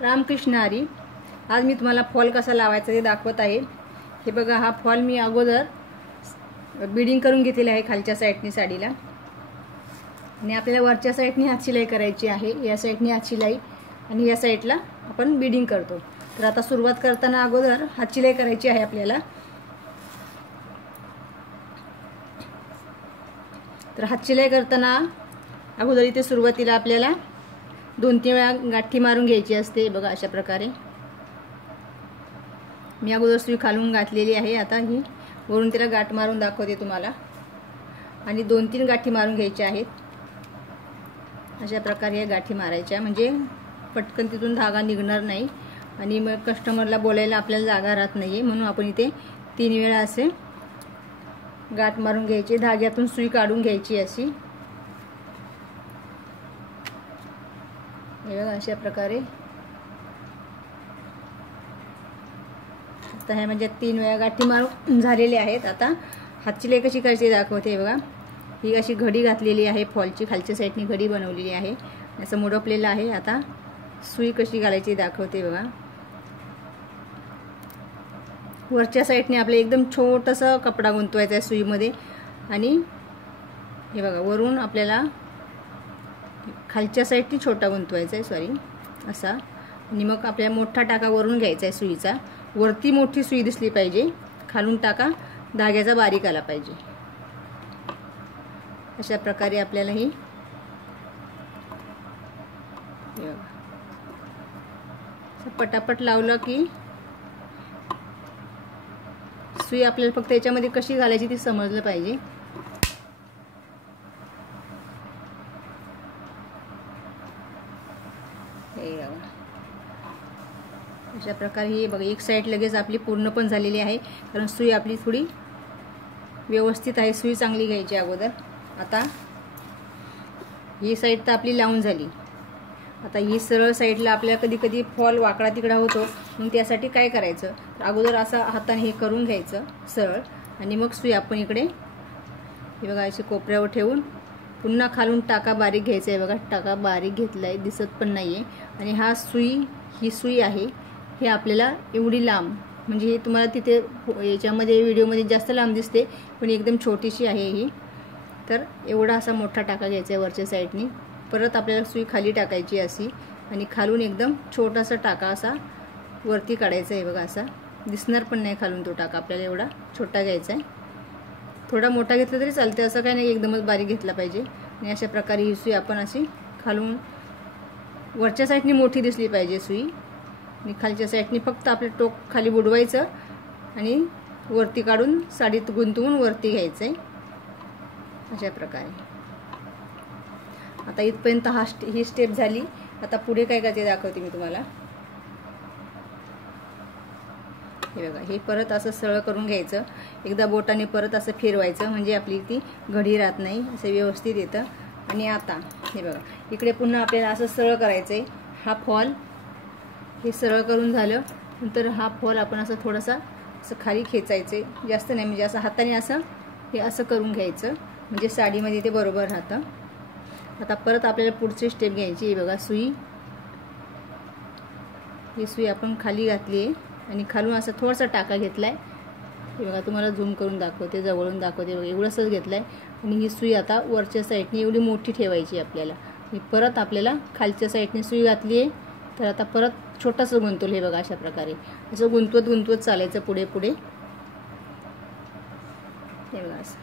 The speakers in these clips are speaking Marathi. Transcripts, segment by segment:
रामकृष्ण हरी। आज मी तुम्हाला फॉल कसा लावायचा ते दाखवत आहे। हे बघा, हा फॉल मी अगोदर बीडिंग करून घेतलेला आहे खालच्या साईडनी साडीला, आणि आपल्याला वरच्या साईडनी हात शिलाई करायची आहे। या साईडनी हात शिलाई आणि या साईडला आपण बीडिंग करतो। तर आता सुरुवात करताना अगोदर हात शिलाई करायची आहे आपल्याला। तर हात शिलाई करताना अगोदर इथे सुरुवातीला आपल्याला 2-3 वेळा गाठी मारून घ्यायची असते। बघा, अशा प्रकारे मी अगोदर सुई खालून घातलेली आहे। आता ही वरून तिला गाठ मारून दाखवते तुम्हाला, आणि 2-3 गाठी मारून घ्यायच्या आहेत। अशा प्रकारे या गाठी मारायच्या, म्हणजे पटकन तिथून धागा निघणार नाही आणि मग कस्टमरला बोलायला आपल्याला जागा राहत नाहीये। म्हणून आपण इथे 3 वेळा असे गाठ मारून घ्यायची, धाग्यातून सुई काढून घ्यायची अशी। हे बघा, अशा प्रकारे। आता हे म्हणजे 3 वेळा गाठी मारून झालेले आहेत। आता हात शिलाई कशी करायची दाखवते। बघा, ही अशी घडी घातलेली आहे फॉलची, खालच्या साईडनी घडी बनवलेली आहे, असं मोडपलेलं आहे। आता सुई कशी घालायची दाखवते। बघा, वरच्या साईडने आपले एकदम छोटासा कपडा गुंतवायचा आहे सुईमध्ये, आणि हे बघा वरून आपल्याला खालच्या साईडनी छोटा गुंतवायचा आहे, सॉरी असा, आणि मग आपल्याला मोठा टाका वरून घ्यायचा आहे सुईचा। वरती मोठी सुई दिसली पाहिजे, खालून टाका धाग्याचा बारीक आला पाहिजे। अशा प्रकारे आपल्याला ही पटापट लावलं की सुई आपल्याला फक्त याच्यामध्ये कशी घालायची ती समजलं पाहिजे। अशा प्रकारे ही बघा, एक साईड लगेच आपली पूर्ण पण झालेली आहे, कारण सुई आपली थोडी व्यवस्थित आहे। सुई चांगली घ्यायची अगोदर। आता ही साईड तर आपली लावून झाली। आता ही सरळ साईडला आपल्याला कधी कधी फॉल वाकडा तिकडा होतो, मग त्यासाठी काय करायचं, तर अगोदर असं हाताने हे करून घ्यायचं सरळ, आणि मग सुई आपण इकडे हे बघा अशी कोपऱ्यावर ठेवून पुन्हा खालून टाका बारीक घ्यायचा आहे। बघा, टाका बारीक घेतलाय, दिसत पण नाहीये। आणि ही सुई आहे, हे आपल्याला एवढी लांब, म्हणजे हे तुम्हाला तिथे याच्यामध्ये व्हिडिओमध्ये जास्त लांब दिसते, पण एकदम छोटीशी आहे ही। तर एवढा असा मोठा टाका घ्यायचा आहे वरच्या साईडनी। परत आपल्याला सुई खाली टाकायची अशी, आणि खालून एकदम छोटासा टाका असा वरती काढायचा आहे। बघा, असा दिसणार पण नाही खालून तो टाका, आपल्याला एवढा छोटा घ्यायचा आहे। थोडा मोठा घेतला तरी चालते, असं काही नाही एकदमच बारीक घेतला पाहिजे। आणि अशा प्रकारे ही सुई आपण अशी खालून वरच्या साईडनी मोठी दिसली पाहिजे सुई, आणि खालच्या साईडनी फक्त आपले टोक खाली बुडवायचं आणि वरती काढून साडीत गुंतवून वरती घ्यायचं आहे। अशा प्रकारे आता इथपर्यंत ही स्टेप झाली। आता पुढे काय करायचे दाखवते मी तुम्हाला। हे बघा, हे परत असं सरळ करून घ्यायचं, एकदा बोटाने परत असं फिरवायचं, म्हणजे आपली ती घडी राहत नाही, असं व्यवस्थित येतं। आणि आता हे बघा, इकडे पुन्हा आपल्याला असं सरळ करायचं आहे। हा फॉल हे सरळ करून झालं नंतर हा फॉल आपण असं थोडासा असं खाली खेचायचे, जास्त नाही, म्हणजे असं हाताने असं हे असं करून घ्यायचं, म्हणजे साडीमध्ये ते बरोबर राहतं। आता परत आपल्याला पुढची स्टेप घ्यायची आहे। बघा, ही सुई आपण खाली घातली आहे, आणि खालून असं थोडासा टाका घेतलाय। हे बघा, तुम्हाला झूम करून दाखवते, जवळून दाखवते। बघा, एवढंसच घेतलंय, आणि ही सुई आता वरच्या साईडने एवढी मोठी ठेवायची आपल्याला। आणि परत आपल्याला खालच्या साईडने सुई घातली आहे, तर आता परत छोटंसं गुंतवलं। हे बघा, अशा प्रकारे असं गुंतवत चालायचं पुढे पुढे। हे बघा, असं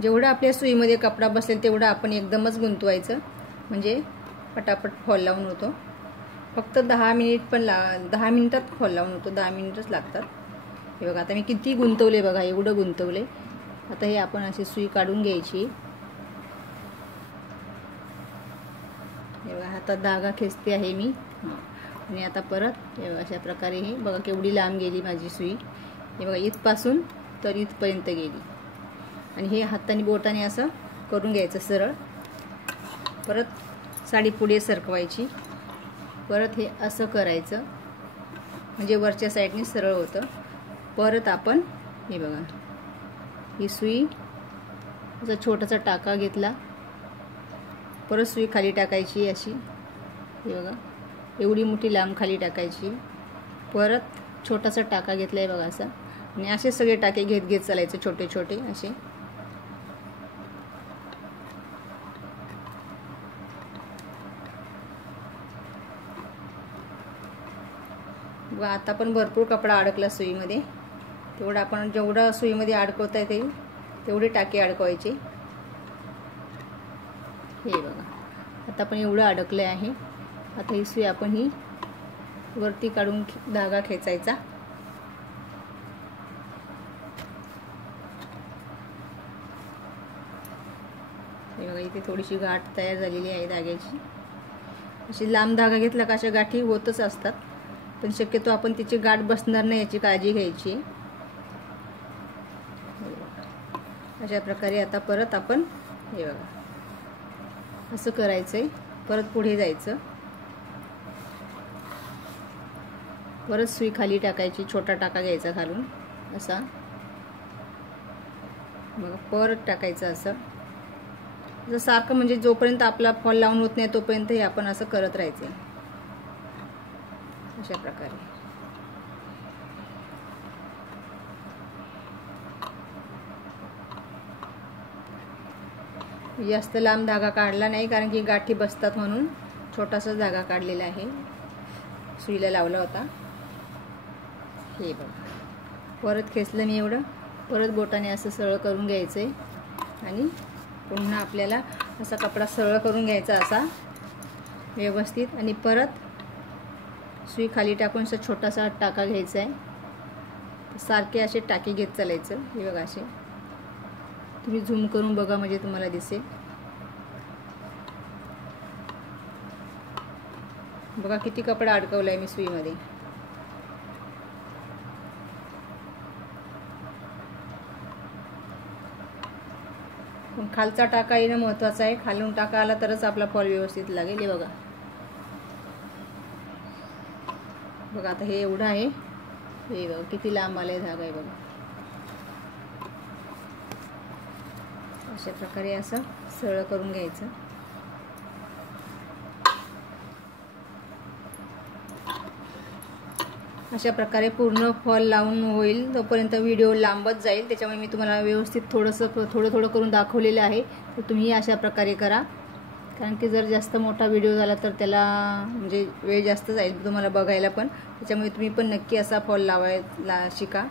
जेवढा आपल्या सुईमध्ये कपडा बसेल तेवढा आपण एकदमच गुंतवायचं, म्हणजे पटापट फॉल लावून होतो। फक्त 10 मिनिटात फॉल लावून होतो, 10 मिनिटच लागतात। हे बघा, आता मी किती गुंतवले, बघा एवढं गुंतवले। आता हे आपण अशी सुई काढून घ्यायची। हे बघा, हातात धागा खेचते आहे मी, आणि आता परत हे बघा अशा प्रकारे हे बघा केवढी लांब गेली माझी सुई। हे बघा, इथपासून तर इथपर्यंत गेली, आणि हे हाताने बोटाने असं करून घ्यायचं सरळ। परत साडी पुढे सरकवायची, परत हे असं करायचं, म्हणजे वरच्या साईडने सरळ होतं। परत आपण हे बघा, ही सुई असा छोटासा टाका घेतला, परत सुई खाली टाकायची अशी, हे बघा एवढी मोठी लांब खाली टाकायची, परत छोटासा टाका घेतला आहे बघा असा, आणि असे सगळे टाके घेत घेत चालायचे छोटे छोटे असे. बघा आता पण भरपूर कपडा अडकला सुईमध्ये, तेवढा आपण जेवढा सुईमध्ये अडकवता येते तेवढे टाके अडकवायचे. हे बघा आता पण एवढं अडकलं आहे. आता ही सुई आपण ही वरती काढून धागा खेचायचा. हे बघा इथे थोडीशी गाठ तयार झालेली आहे धाग्याची. अशी लांब धागा घेतला का अशा गाठी होतच असतात, पण शक्यतो आपण तिची गाठ बसणार नाही याची काळजी घ्यायची. अशा प्रकारे आता परत आपण हे बघा असं करायचंय. परत पुढे जायचं, परत सुई खाली टाकायची, छोटा टाका घ्यायचा खालून असा, बघा परत टाकायचं असं. जर सारखं म्हणजे जोपर्यंत आपला फॉल लावून होत नाही तोपर्यंत हे आपण असं करत राहायचं अशा प्रकारे. जास्त लांब धागा काढला नाही कारण की गाठी बसतात म्हणून छोटासा धागा काढलेला आहे, सुईला लावला होता. हे बघा परत खेचलं मी एवढं, परत बोटाने असं सरळ करून घ्यायचंय आणि पुन्हा आपल्याला असा कपडा सरळ करून घ्यायचा असा व्यवस्थित, आणि परत सुई खाली टाकून असा छोटासा टाका घ्यायचा आहे. सारखे असे टाके घेत चालायचं. हे बघा असे तुम्ही झूम करून बघा म्हणजे तुम्हाला दिसेल. बघा किती कपडा अडकवलाय मी सुईमध्ये. पण खालचा टाका येणं महत्त्वाचं आहे. खालून टाका आला तरच आपला फॉल व्यवस्थित लागेल. हे बघा बघा आता हे एवढं आहे. हे बघा किती लांब आलाय धागा आहे बघा. अशा प्रकारे असं सरळ करून घ्यायचं. अशा प्रकारे पूर्ण फॉल लावून होईल तोपर्यंत व्हिडिओ लांबत जाईल, त्याच्यामुळे मी तुम्हाला व्यवस्थित थोडं थोडं करून दाखवलेलं आहे. तर तुम्ही अशा प्रकारे करा, कारण की जर जास्त मोठा व्हिडिओ झाला तर त्याला म्हणजे वेळ जास्त जाईल तुम्हाला बघायला पण. त्याच्यामुळे तुम्ही पण नक्की असा फॉल लावायला शिका.